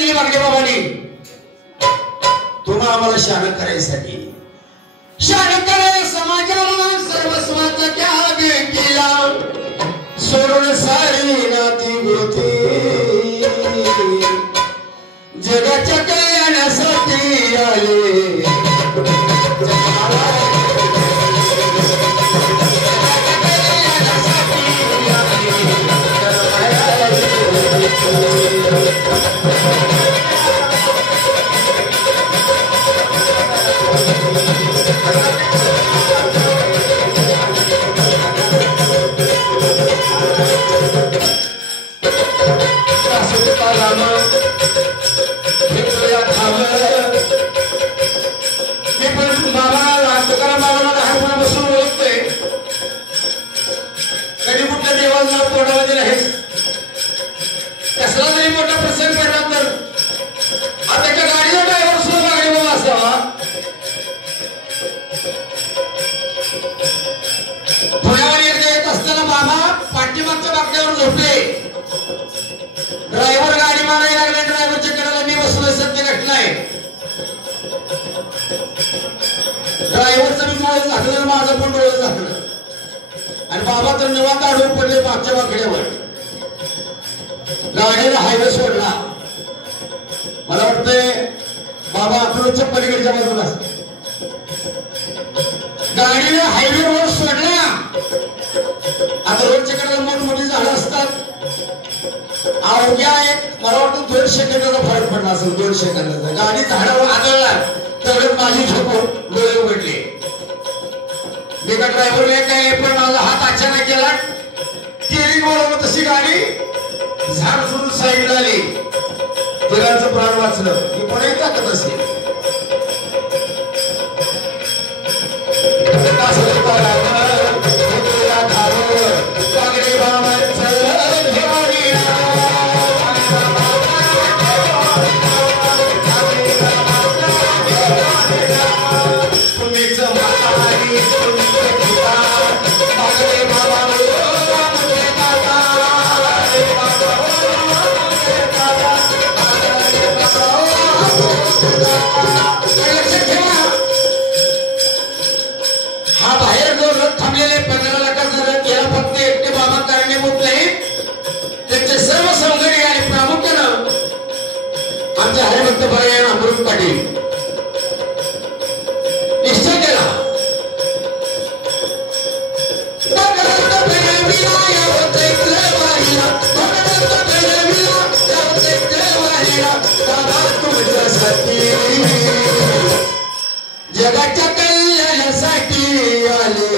केली मागणे बाबांनी तुम्हा आम्हाला शान करायसाठी शान करे समाजाला सर्वस्वाचा त्याग केला सोडून सारी नाती गोती जगाच्या कल्याणासाठी आले ड्रायव्हर गाडी मारायला लागले ड्रायव्हरच्या कडेला मी बसलोय सत्य घटना आहे ड्रायव्हरचं मी डोळं झाकलं माझं पण डोळं झाकलं आणि बाबा तर निवांत आडून पडले मागच्या वाकड्यावर गाडीने हायवे सोडला मला वाटतंय बाबा अकलूजच्या पलीकडच्या बाजूला गाडीने हायवे रोड सोडला आता रोडच्या कडेला मोठमोठी झाडं असतात अवघ्या एक मला वाटतं 2 सेकंदाचा फरक पडला असेल 2 सेकंदाचा गाडी झाडावर आदळला तेवढ्यात माझी झोपून डोळे उघडले मी का ड्रायव्हरने काय पण माझा हात अचानक केला स्टीअरिंग वळवलं तशी गाडी झाड सोडून साईडला आली तिघांचं प्राण वाचलं ही पण एक ताकद असेल अमृत पाटील निश्चय केला जगाच्या कल्याणासाठी आले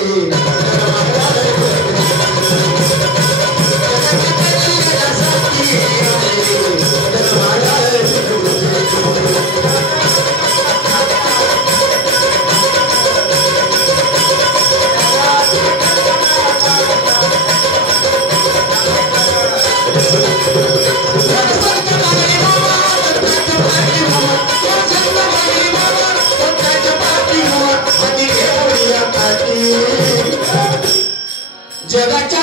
जगाच्या